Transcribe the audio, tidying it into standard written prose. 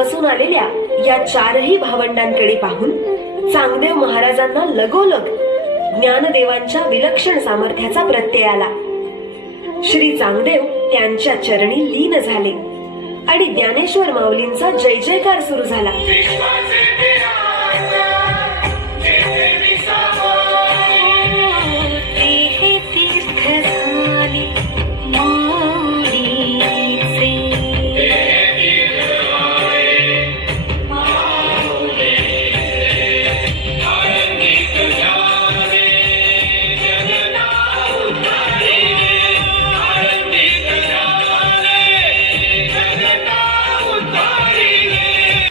बसून आलेल्या या चारही भावंडांकडे पाहून चांगदेव महाराजांना लगोलग ज्ञानदेवांच्या विलक्षण सामर्थ्याचा प्रत्यय आला. श्री चांगदेव त्यांच्या चरणी लीन झाले आणि ज्ञानेश्वर माऊलींचा जय जयकार सुरू झाला.